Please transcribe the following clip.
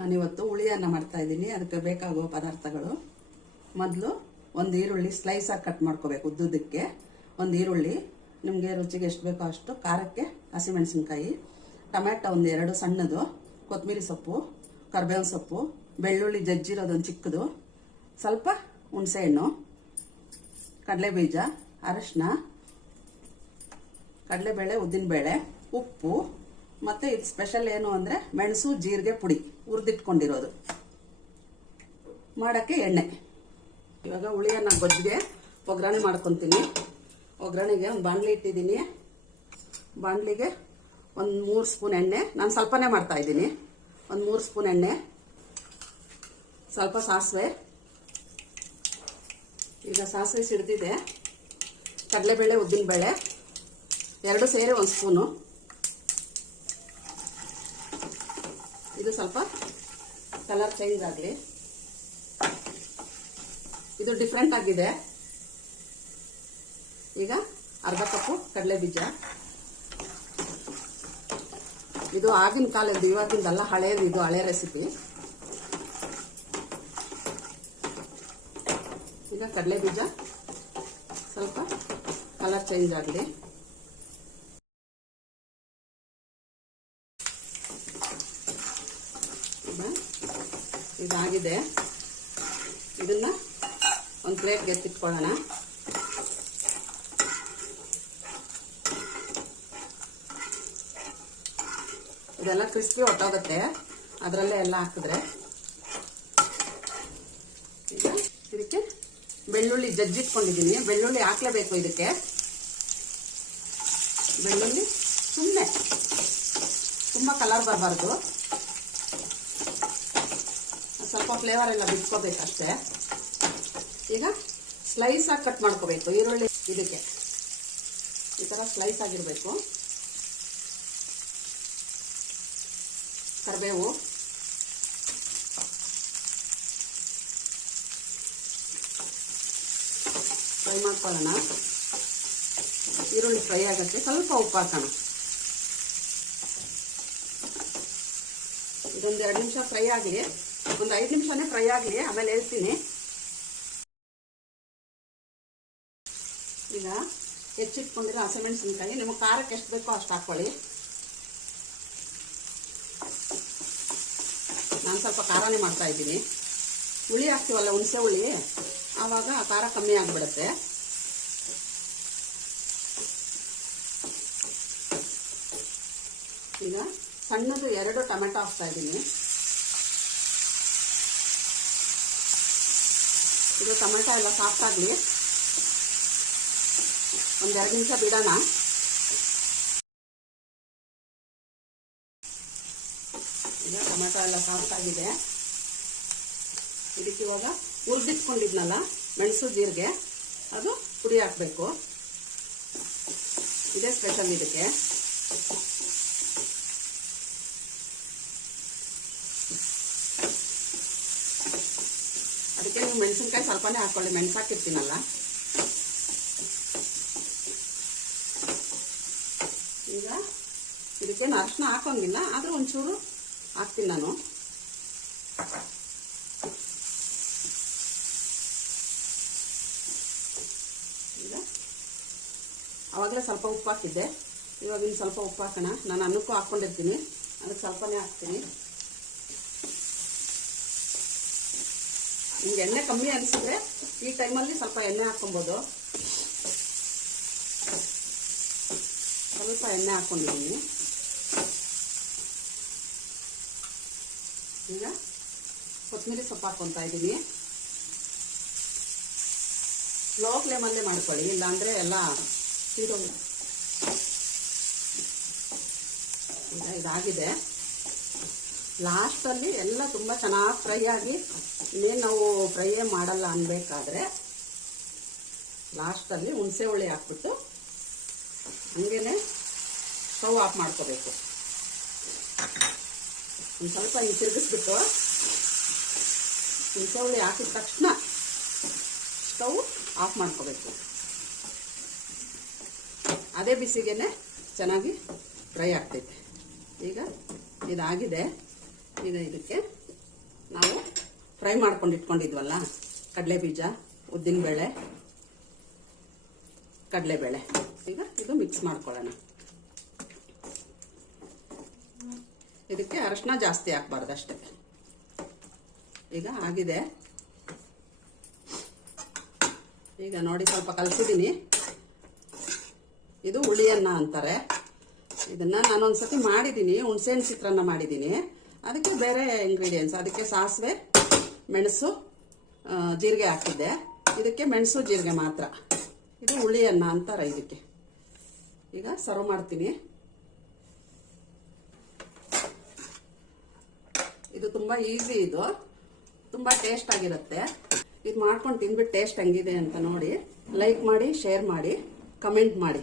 ನಾನಿವತ್ತು ಹುಳಿಯನ್ನು ಮಾಡ್ತಾ ಇದ್ದೀನಿ. ಅದಕ್ಕೆ ಬೇಕಾಗುವ ಪದಾರ್ಥಗಳು: ಮೊದಲು ಒಂದು ಈರುಳ್ಳಿ ಸ್ಲೈಸ್ ಆಗಿ ಕಟ್ ಮಾಡ್ಕೋಬೇಕು ಉದ್ದುದಕ್ಕೆ. ಒಂದು ಈರುಳ್ಳಿ, ನಿಮಗೆ ರುಚಿಗೆ ಎಷ್ಟು ಬೇಕೋ ಅಷ್ಟು, ಖಾರಕ್ಕೆ ಹಸಿಮೆಣಸಿನ್ಕಾಯಿ, ಟೊಮ್ಯಾಟೊ ಒಂದು 2 ಸಣ್ಣದು, ಕೊತ್ತಂಬರಿ ಸೊಪ್ಪು, ಕರಿಬೇವಿನ ಸೊಪ್ಪು, ಬೆಳ್ಳುಳ್ಳಿ ಜಜ್ಜಿರೋದೊಂದು ಚಿಕ್ಕದು, ಸ್ವಲ್ಪ ಹುಣಸೆಹಣ್ಣು, ಕಡಲೆಬೀಜ, ಅರಶಿನ, ಕಡಲೆಬೇಳೆ, ಉದ್ದಿನಬೇಳೆ, ಉಪ್ಪು, ಮತ್ತು ಇದು ಸ್ಪೆಷಲ್ ಏನು ಅಂದರೆ ಮೆಣಸು ಜೀರಿಗೆ ಪುಡಿ ಹುರಿದಿಟ್ಕೊಂಡಿರೋದು. ಮಾಡೋಕ್ಕೆ ಎಣ್ಣೆ. ಇವಾಗ ಹುಳಿಯನ್ನು ಗೊಜ್ಜಿಗೆ ಒಗ್ಗರಣೆ ಮಾಡ್ಕೊತೀನಿ. ಒಗ್ಗರಣೆಗೆ ಒಂದು ಬಾಣಲಿ ಇಟ್ಟಿದ್ದೀನಿ. ಬಾಣಲಿಗೆ ಒಂದು 3 ಸ್ಪೂನ್ ಎಣ್ಣೆ, ನಾನು ಸ್ವಲ್ಪನೇ ಮಾಡ್ತಾ ಇದ್ದೀನಿ. ಒಂದು 3 ಸ್ಪೂನ್ ಎಣ್ಣೆ, ಸ್ವಲ್ಪ ಸಾಸಿವೆ. ಈಗ ಸಾಸಿವೆ ಸಿಡಿದಿದೆ. ಕಡಲೆಬೇಳೆ, ಉದ್ದಿನಬೇಳೆ 2 ಸೇರಿ 1 ಸ್ಪೂನು. ಇದು ಸ್ವಲ್ಪ ಕಲರ್ ಚೇಂಜ್ ಆಗಲಿ. ಇದು ಡಿಫ್ರೆಂಟ್ ಆಗಿದೆ. ಈಗ ಅರ್ಧ ಕಪ್ಪು ಕಡಲೆಬೀಜ. ಇದು ಆಗಿನ ಕಾಲದ್ದು, ಇವಾಗಿಂದಲ್ಲ, ಹಳೇದು. ಇದು ಹಳೆ ರೆಸಿಪಿ. ಈಗ ಕಡಲೆಬೀಜ ಸ್ವಲ್ಪ ಕಲರ್ ಚೇಂಜ್ ಆಗಲಿ. ಇದಾಗಿದೆ. ಇದನ್ನ ಒಂದು ಪ್ಲೇಟ್ಗೆ ಎತ್ತಿಟ್ಕೊಳ್ಳೋಣ. ಇದೆಲ್ಲ ಕ್ರಿಸ್ಪಿ ಹೊಟ್ಟೋಗುತ್ತೆ ಅದರಲ್ಲೇ ಎಲ್ಲ ಹಾಕಿದ್ರೆ. ಈಗ ಇದಕ್ಕೆ ಬೆಳ್ಳುಳ್ಳಿ ಜಜ್ಜಿಟ್ಕೊಂಡಿದ್ದೀನಿ. ಬೆಳ್ಳುಳ್ಳಿ ಹಾಕ್ಲೇಬೇಕು ಇದಕ್ಕೆ. ಬೆಳ್ಳುಳ್ಳಿ ಸುಮ್ಮನೆ, ತುಂಬ ಕಲರ್ ಬರಬಾರ್ದು, ಸ್ವಲ್ಪ ಫ್ಲೇವರ್ ಎಲ್ಲ ಬಿಟ್ಕೋಬೇಕಷ್ಟೇ. ಈಗ ಸ್ಲೈಸ್ ಆಗಿ ಕಟ್ ಮಾಡ್ಕೋಬೇಕು ಈರುಳ್ಳಿ. ಇದಕ್ಕೆ ಈ ಥರ ಸ್ಲೈಸ್ ಆಗಿರಬೇಕು. ಕರಿಬೇವು, ಫ್ರೈ ಮಾಡ್ಕೊಳ್ಳೋಣ. ಈರುಳ್ಳಿ ಫ್ರೈ ಆಗೋಕ್ಕೆ ಸ್ವಲ್ಪ ಉಪ್ಪು ಹಾಕೋಣ. ಇದೊಂದು 2 ನಿಮಿಷ ಫ್ರೈ ಆಗಲಿ. ಒಂದು 5 ನಿಮಿಷನೇ ಫ್ರೈ ಆಗಲಿ, ಆಮೇಲೆ ಹೇಳ್ತೀನಿ. ಈಗ ಹೆಚ್ಚಿಟ್ಕೊಂಡಿರೋ ಹಸಿಮೆಣಸಿನ್ಕಾಯಿ, ನಿಮಗೆ ಖಾರಕ್ಕೆ ಎಷ್ಟು ಬೇಕೋ ಅಷ್ಟು ಹಾಕ್ಕೊಳ್ಳಿ. ನಾನು ಸ್ವಲ್ಪ ಖಾರನೇ ಮಾಡ್ತಾ ಇದ್ದೀನಿ. ಹುಳಿ ಹಾಕ್ತೀವಲ್ಲ, ಹುಣಸೆ ಹುಳಿ, ಆವಾಗ ಖಾರ ಕಮ್ಮಿ ಆಗಿಬಿಡುತ್ತೆ. ಈಗ ಸಣ್ಣದು 2 ಟೊಮೆಟೊ ಹಾಕ್ತಾ ಇದ್ದೀನಿ. ಇದು ಟೊಮೆಟೊ ಎಲ್ಲ ಸಾಫ್ಟ್ ಆಗಲಿ. ಒಂದು 2 ನಿಮಿಷ ಬಿಡೋಣ. ಈಗ ಟೊಮೆಟೊ ಎಲ್ಲ ಸಾಫ್ಟ್ ಆಗಿದೆ. ಇದಕ್ಕೆ ಇವಾಗ ಹುರಿದಿಟ್ಕೊಂಡಿದ್ನಲ್ಲ ಮೆಣಸು ಜೀರಿಗೆ, ಅದು ಪುಡಿ ಹಾಕಬೇಕು. ಇದೇ ಸ್ಪೆಷಲ್ ಇದಕ್ಕೆ. ಅದಕ್ಕೆ ನೀವು ಮೆಣಸಿನ್ಕಾಯಿ ಸ್ವಲ್ಪನೇ ಹಾಕ್ಕೊಳ್ಳಿ, ಮೆಣಸು ಹಾಕಿರ್ತೀನಲ್ಲ. ಈಗ ಇದಕ್ಕೆ ಅರಿಶಿನ ಹಾಕೋಂಗಿಲ್ಲ, ಆದರೂ ಒಂಚೂರು ಹಾಕ್ತೀನಿ ನಾನು. ಈಗ ಆವಾಗಲೇ ಸ್ವಲ್ಪ ಉಪ್ಪು ಹಾಕಿದ್ದೆ, ಇವಾಗ ಇನ್ನು ಸ್ವಲ್ಪ ಉಪ್ಪು ಹಾಕೋಣ. ನಾನು ಅನ್ನಕ್ಕೂ ಹಾಕ್ಕೊಂಡಿರ್ತೀನಿ, ಅದಕ್ಕೆ ಸ್ವಲ್ಪನೇ ಹಾಕ್ತೀನಿ. ನಿಮ್ಗೆ ಎಣ್ಣೆ ಕಮ್ಮಿ ಅನಿಸಿದ್ರೆ ಈ ಟೈಮಲ್ಲಿ ಸ್ವಲ್ಪ ಎಣ್ಣೆ ಹಾಕ್ಕೊಬೋದು. ಸ್ವಲ್ಪ ಎಣ್ಣೆ ಹಾಕ್ಕೊಂಡಿದ್ದೀನಿ. ಈಗ ಕೊತ್ತಂಬರಿ ಸೊಪ್ಪು ಹಾಕ್ಕೊತಾ ಇದ್ದೀನಿ. ಲೋ ಫ್ಲೇಮಲ್ಲೇ ಮಾಡ್ಕೊಳ್ಳಿ, ಇಲ್ಲಾಂದರೆ ಎಲ್ಲ ಸೀರೋಲ್ಲ. ಈಗ ಇದಾಗಿದೆ. ಲಾಸ್ಟಲ್ಲಿ ಎಲ್ಲ ತುಂಬ ಚೆನ್ನಾಗಿ ಫ್ರೈ ಆಗಿ, ಇನ್ನೇನು ನಾವು ಫ್ರೈಯೇ ಮಾಡಲ್ಲ ಅನ್ಬೇಕಾದ್ರೆ ಲಾಸ್ಟಲ್ಲಿ ಹುಣಸೆ ಹುಳಿ ಹಾಕ್ಬಿಟ್ಟು ಹಂಗೇನೆ ಸ್ಟವ್ ಆಫ್ ಮಾಡ್ಕೋಬೇಕು. ಒಂದು ಸ್ವಲ್ಪ ಹಿಂಗೆ ತಿರುಗಿಸ್ಬಿಟ್ಟು ಹುಣಸೆ ಹುಳಿ ಹಾಕಿದ ತಕ್ಷಣ ಸ್ಟವ್ ಆಫ್ ಮಾಡ್ಕೋಬೇಕು. ಅದೇ ಬಿಸಿಗೆನೆ ಚೆನ್ನಾಗಿ ಫ್ರೈ ಆಗ್ತೈತೆ. ಈಗ ಇದಾಗಿದೆ. ಈಗ ಇದಕ್ಕೆ ನಾವು ಫ್ರೈ ಮಾಡ್ಕೊಂಡು ಇಟ್ಕೊಂಡಿದ್ವಲ್ಲ ಕಡಲೆ ಬೀಜ, ಉದ್ದಿನಬೇಳೆ, ಕಡಲೆಬೇಳೆ, ಈಗ ಇದು ಮಿಕ್ಸ್ ಮಾಡ್ಕೊಳ್ಳೋಣ. ಇದಕ್ಕೆ ಅರಶಿನ ಜಾಸ್ತಿ ಹಾಕ್ಬಾರ್ದು ಅಷ್ಟೇ. ಈಗ ಆಗಿದೆ. ಈಗ ನೋಡಿ ಸ್ವಲ್ಪ ಕಲಸಿದ್ದೀನಿ. ಇದು ಹುಳಿಯನ್ನ ಅಂತಾರೆ. ಇದನ್ನ ನಾನೊಂದ್ಸತಿ ಮಾಡಿದ್ದೀನಿ, ಹುಣಸೆಹಣ್ಣು ಚಿತ್ರಾನ್ನ ಮಾಡಿದ್ದೀನಿ. ಅದಕ್ಕೆ ಬೇರೆ ಇಂಗ್ರೀಡಿಯೆಂಟ್ಸ್, ಅದಕ್ಕೆ ಸಾಸಿವೆ, ಮೆಣಸು, ಜೀರಿಗೆ ಹಾಕಿದ್ದೆ. ಇದಕ್ಕೆ ಮೆಣಸು ಜೀರಿಗೆ ಮಾತ್ರ. ಇದು ಹುಳಿಯನ್ನ ಅಂತಾರೆ ಇದಕ್ಕೆ. ಈಗ ಸರ್ವ್ ಮಾಡ್ತೀನಿ. ಇದು ತುಂಬಾ ಈಸಿ, ಇದು ತುಂಬಾ ಟೇಸ್ಟ್ ಆಗಿರುತ್ತೆ. ಇದು ಮಾಡ್ಕೊಂಡು ತಿಂದ್ಬಿಟ್ಟು ಟೇಸ್ಟ್ ಹೆಂಗಿದೆ ಅಂತ ನೋಡಿ. ಲೈಕ್ ಮಾಡಿ, ಶೇರ್ ಮಾಡಿ, ಕಮೆಂಟ್ ಮಾಡಿ.